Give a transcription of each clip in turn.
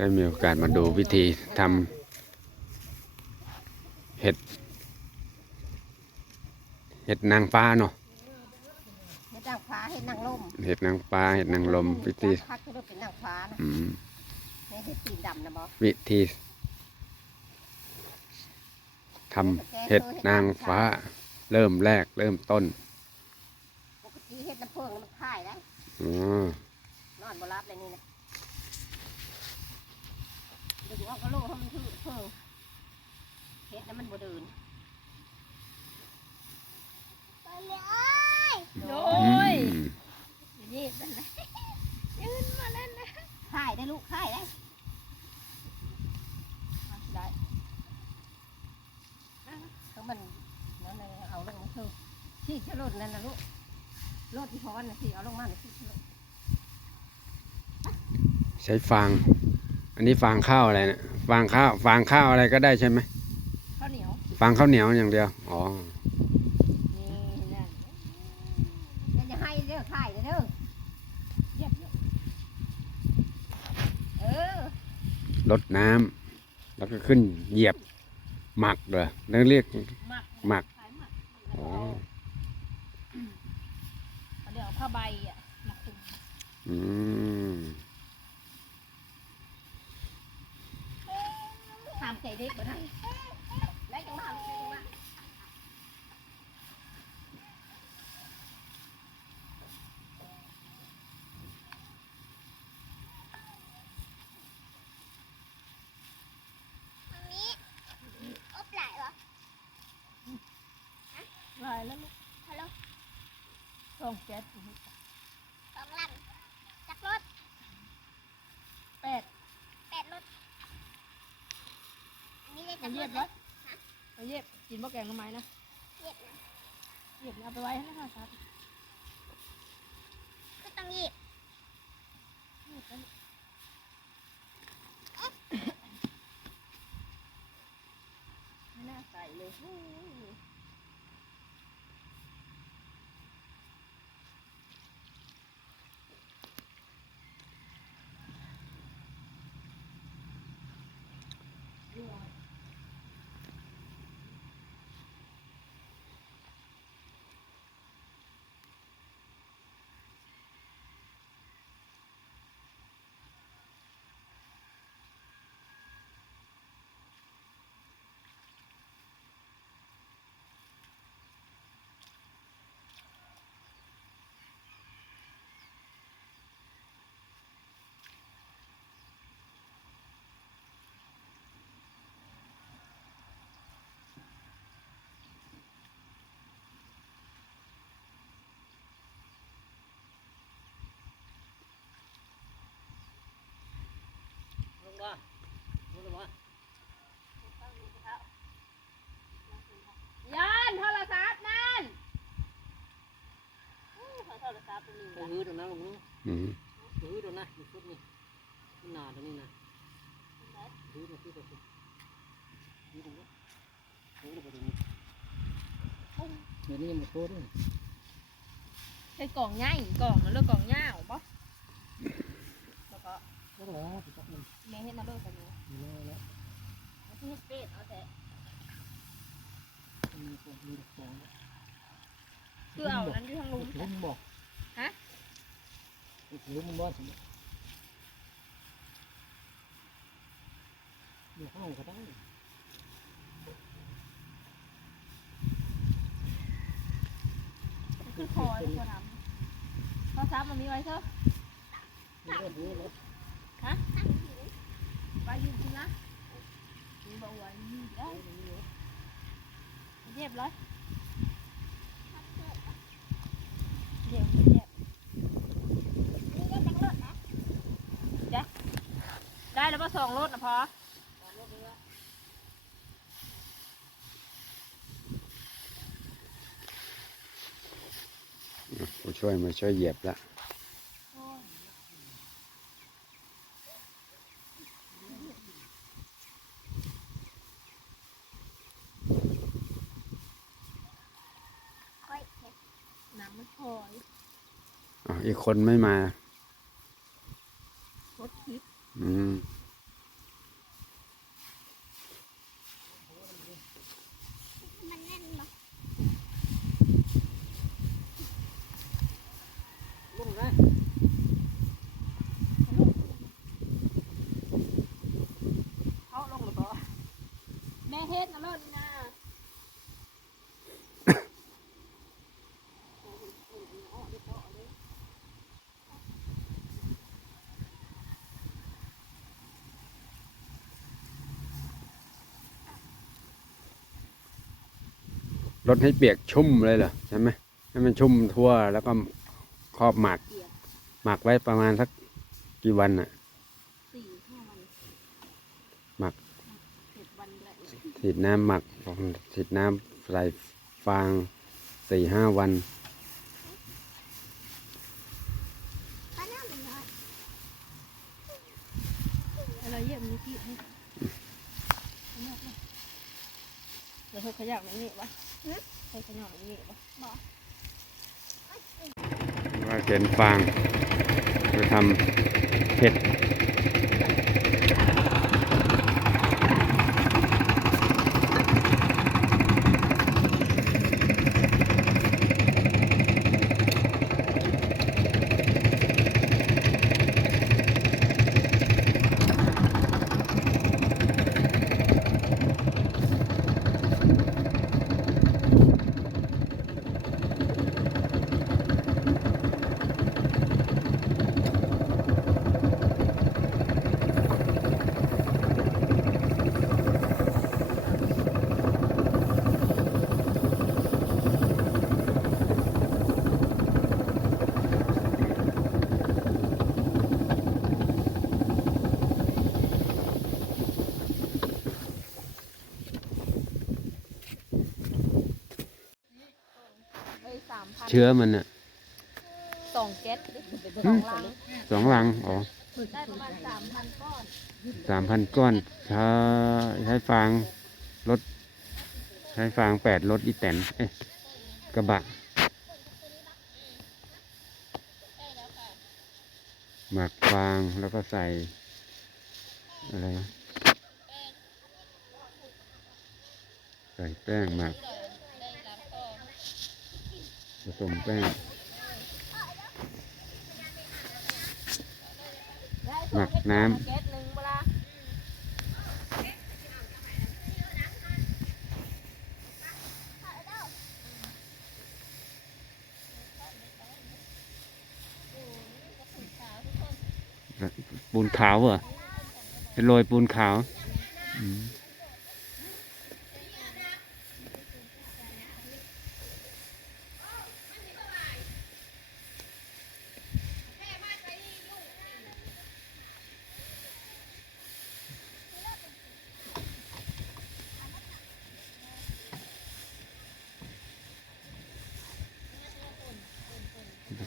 ได้มีโอกาสมาดูวิธีทำเห็ด เห็ดนางฟ้าเนาะเฮ็ดนางฟ้าเฮ็ดนางลมเห็ดนางฟ้าเห็ดนางลมวิธีพักก็เป็นนางฟ้านะอืมในเฮ็ดตีนดำนะบอวิธีทำเห็ดนางฟ้า เริ่มแรกเริ่มต้นปกติเฮ็ดน้ำเพิงมันค่ายได้อ๋อนอนบ่รับเลยนี่นะ ดึงออกก็โลกให้มันคือเพิ่งเฮ็ดแล้วมันบ่เดินโอ้ยอืมนี่เป็นไรยืนมาเล่นนะค่ายได้ลูกค่ายได้ได้เขามันนั่นเลยเอาลงมาคือที่ชะลดนั่นนะลูกรถที่พอนนะที่เอาลงมาน่ะที่ชะลดใช้ฟาง อันนี้ฟางข้าวอะไรเนะฟางข้าวฟางข้าวอะไรก็ได้ใช่ไหมข้าวเหนียวฟางข้าวเหนียวอย่างเดียว อ๋อ นี่นั่นเดี๋ยวจะให้เด้อค่ายเด้อเยียบเยียบเออลดน้ำแล้วก็ขึ้นเหยียบหมักเหรอแล้วเรียกหมักหมัก ขายหมักอ๋อเอาเดี๋ยวเอาผ้าใบอะมาคลุมอืม ทำใจเด็กบ่ได้แล้วจังมาลูกแล้วจังมา ลายแล้วลูก ฮัลโหล สองเจ็ด สองลำจากรถ แปด แปดรถอันนี้ เลยไปจากรเยียถบเลแล้ยวไปเยียบกินบะแกงทำไมนะเหยียบนะเยียบเอาไปไว้ให้นะคะครับก็ต้องเหยียบ เยียบแล้วไม่น่าใส่เลยอู้หู ยันโทรศัพท์นั่นอู้ขอโทรศัพท์ตัวนี้ ไป ละ หื้อตรงนั้นลงนู้น อืมหื้อตรงนั้นมีฟุตนี่มันหนาตรงนี้นะหื้อมาที่ตรงนี้หื้อตรงนี้หื้อตรงนี้เดี๋ยวนี้ยังหมดตัวด้วยไอ้กล่องใหญ่กล่องมันเลือกกล่องยาวปะแล้วก็ก็แล้วไปจับมันแม่เห็นมาเลือกกันอยู่มีแล้วแล้วแล้วที่เป็ดเอาแต่มีตัวมีสองคือเอานั้นอยู่ทางลุงถือมันบอกฮะ ถือมันบอกสมมติอยู่ข้างก็ได้คือคอทุกคนทำโทรศัพท์มันมีไว้เถอะไม่ได้หื้อแล้วไปยืนกินนะมีบอกว่ายืนได้เรียบร้อยเดี๋ยวเรียบ นี่ได้จากรถนะ ได้แล้วมา สองรถนะพอผู้ช่วยมาช่วยเหยียบละค่อยเห็นน้ำมันพอยอ๋ออีกคนไม่มารถทิพย์อืม เฮ็ดนะรถนะรดให้เปียกชุ่มเลยเหรอใช่ไหมให้มันชุ่มทั่วแล้วก็ครอบหมัก หมักไว้ประมาณสักกี่วันอะ สี่ห้าวัน หมัก เจ็ดวันแหละ ฉีดน้ำหมักฉีดน้ำใส่ฟางสี่ห้าวันป้าน้ามันน้อยอะไรเยี่ยมนี่พี่นี่เดี๋ยวเธอขยับมันนี่วะเธอขยับมันนี่วะว่าเขียนฟางจะทำเห็ด เชื้อมันอะสองแก๊สสหือมงลังสองลังอ๋อได้ประมาณสามพันก้อนสามพันก้อนใช้ใช้ฟางรถ ใช้ฟางแปดรถอีแตนเอ๊ะกระบะหมักฟางแล้วก็ใส่ อะไรนะใส่แป้งหมักผ สมแป้งหมักน้ำปูนขาวเหรอเป็นโรยปูนขาว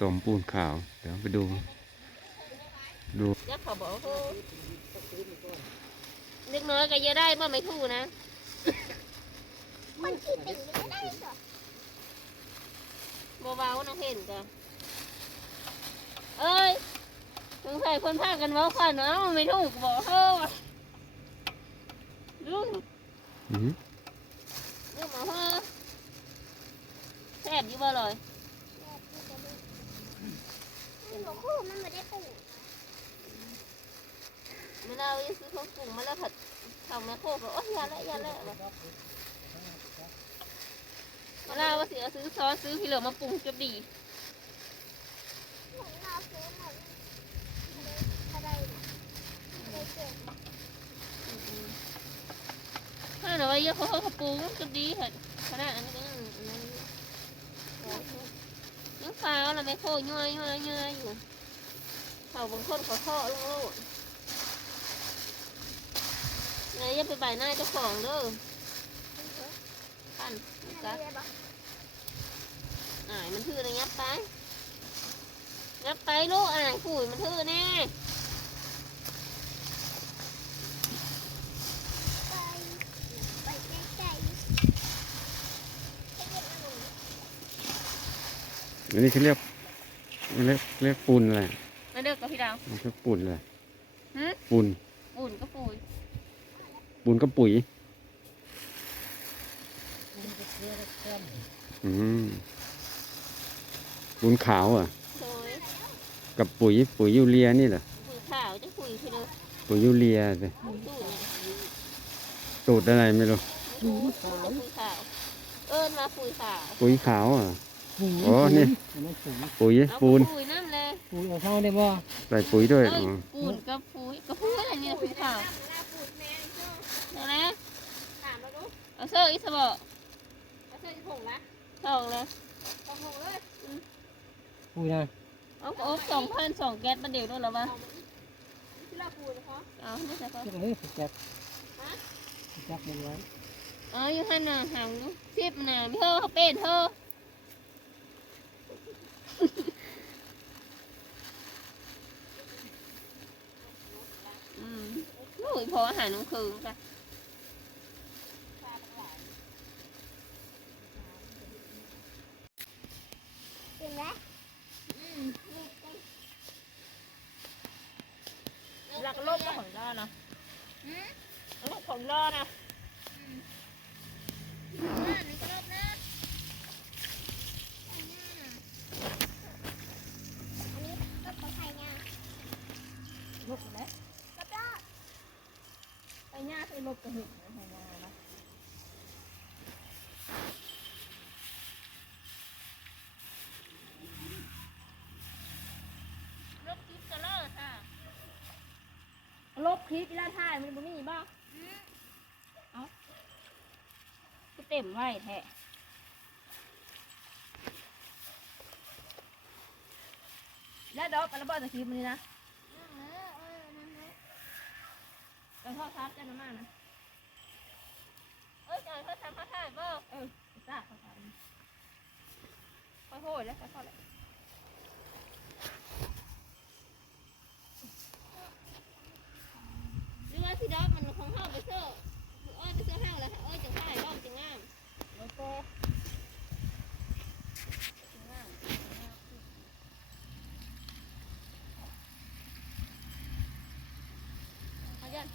สมปูนขาว เดี๋ยวไปดู ดูยักษ์ขอบอกโอ้เล็กน้อยก็เยอะได้บ่ไม่ถูกนะมันขี้ติ่งไม่ได้เหรอเบาๆนะเห็นจ้ะเอ้ยสงสัยคนพากันเว้าขวัญเนาะไม่ถูกบอกเฮ้อลุงอืมลุงมาเฮ้อแซ่บอยู่บ่เลย มันบอกคู่มันไม่ได้ปลูกเวลาไปซื้อของปรุงมาแล้วผัดทำแม่โคกก็โอ้ยอยาละอยาละวะเวลาว่าสิเอาซื้อซอสซื้อพี่เหลือมาปรุงจะดีของเราซื้อหมดอะไรนะอะไรเกิดถ้าหนูว่าเยอะเขาเขาปรุงจะดีเห็นขนาดนั้นก็ ยังฟ้าวแล้วแม่โคกย่อยย่อยย่อยอยู่เขาบางคนเขาทอดลูกๆเลยอย่าไปใบหน้าเจ้าของเด้อพันมันกัดอ่ายมันทื่อเลยงับไปงับไปลูกอ่ายปุ๋ยมันทื่อแน่ ไปไปใกล้ๆไปเก็บมัน อันนี้เขาเรียกเรียกเรียกปูนอะไรมาเด้อกับพี่ดาวเรียกปูนอะไรหืมปูนปุ๋ยก็ปุ๋ยปูนกับปุ๋ย อืมปูนขาวอะโดยกับปุ๋ยปุ๋ยยูเรียนี่เหรอปุ๋ยขาวจะปุ๋ยพี่เด้อปุ๋ยยูเรียสิปุ๋ยตู้เนี่ยสูตรอะไรไม่รู้มปุ๋ยขาว เอิ้นมาปุ๋ยขาว ปุ๋ยขาวอะปุ๋ย อ๋อนี่อันนั้นปุ๋ยปุ๋ยเอาปูนปุ๋ยน้ำเลยปุ๋ยเอาเข้าได้บ่ใส่ปุ๋ยด้วยเอ้ยอ๋อปูนกับปุ๋ยกับปุ๋ยอะไรเนี่ยปุ๋ยขาวหน้าปูดแม่นี่เจ้าเอาละถามแล้วดูเอาเสื้ออีสบอเอาเสื้อผงละสองเลยตองหงเลยปุ๋ยนะเอาโอ๊บสองพันสองแก๊สมาเดี๋ยวด้วยเหรอวะที่เราปูนะคะเอาไม่ใช่ครับเก็บไว้ฝึกจับฝึกจับมันไว้เอ๋ออยู่หันน่ะหางสิบน่ะเธอเขาเป็นเธอ อืมโอ้ยพออาหารน้องคืนกัน เห็นไหม หลักลบของล่อนะลบของล่อนะ อ่าหนึ่งกระโดดนะอันนี้ก็ของไทยเนี่ย ลบไหมกระโดดไปหน้าไปลบกระหึ่มนะไปหน้านะลบทิพย์กันเล่อค่ะลบคลิปแล้วถ่ายมันบ่มีบ้างเอาก็เต็มไว้แท้แล้วดอกอันละบ่จะคลิปมันนี่นะ เออเออนั่นแหละ ไปทอดทับกันนะมานะเอ้ยจ่ายเขาทำเขาถ่ายบ่เออจ้าเขาทำค่อยโหยแล้วค่อยๆล้วหรือว่าที่ดอกมันของเฮาไปเสื้อเอ้ยไปเสื้อห้างแล้วเอ้ยจังถ่ายรอบจังงามแล้วก็เอายัน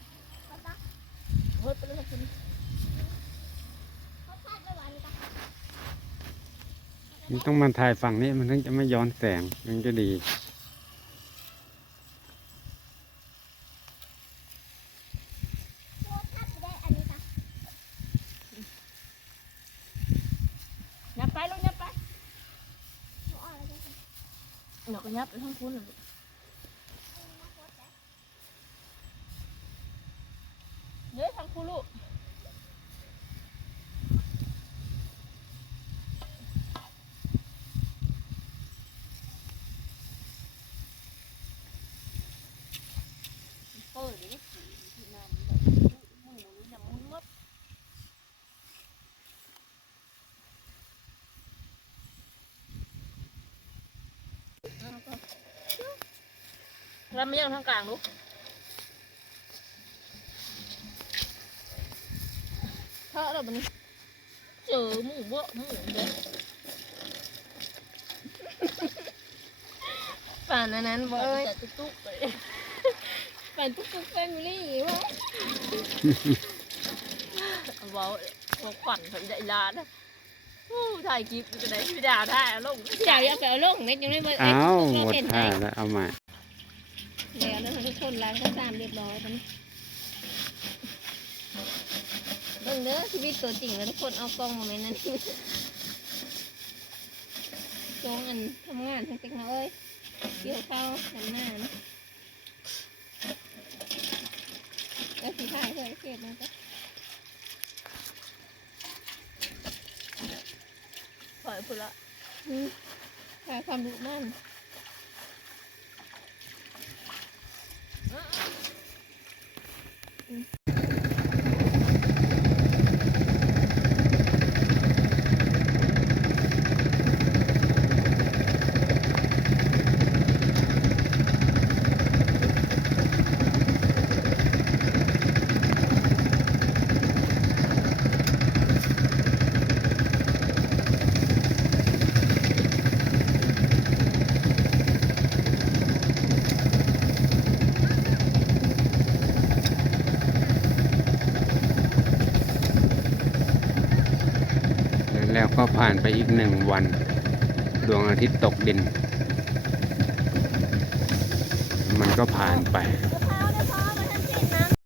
เขาตัก เฮ้ยไปเลยคุณ เขาตักระหว่างนี้กัน มันต้องมาถ่ายฝั่งนี้มันถึงจะไม่ย้อนแสงมันจะดีโคตรทับไปได้อันนี้กันยับไปลูกยับไปหนูอ่อนเลยจ้ะเดี๋ยวก็ยับไปทั้งคุณเลยลูก เอามาโคตรจ้ะ เยอะทั้งคุณลูก เปิดดิที่น้ำแบบหมูนี่น้ำมุนมด แล้วมันยังทางกลางลูกถ้าเราบันนี้เจอหมูเบาะหมูเด้อป่านอันนั้นบ่เอ้ยตุ๊กๆเลยปั่นตุ๊กตุ๊กแฟมิลี่วะว้าวว่าขวัญเขาได้ล้านนะโอ้ถ่ายคลิปจะได้พี่ดาวถ่ายเอาลงพี่ดาวอยากเอาลงเม็ดยังไม่เบิดอ้าวหเรามดเห็นท่าได้แล้วเอาใหม่ แล้วแล้วทุกคนล้างก็ตามเรียบร้อยตอนเบิ่งเด้อชีวิตตัวจริงแล้วทุกคนเอากล้องมาไหมนั่นจองอันทำงานทั้งเต็กน้อยเกี่ยวข้าวทำหน้านะแล้วสีถ่ายเพื่อเก็บนะจ๊ะถอยพุ่นละอืมขาความดุมัน Mm-hmm. ก็ผ่านไปอีกหนึ่งวัน ดวงอาทิตย์ตกดิน มันก็ผ่านไป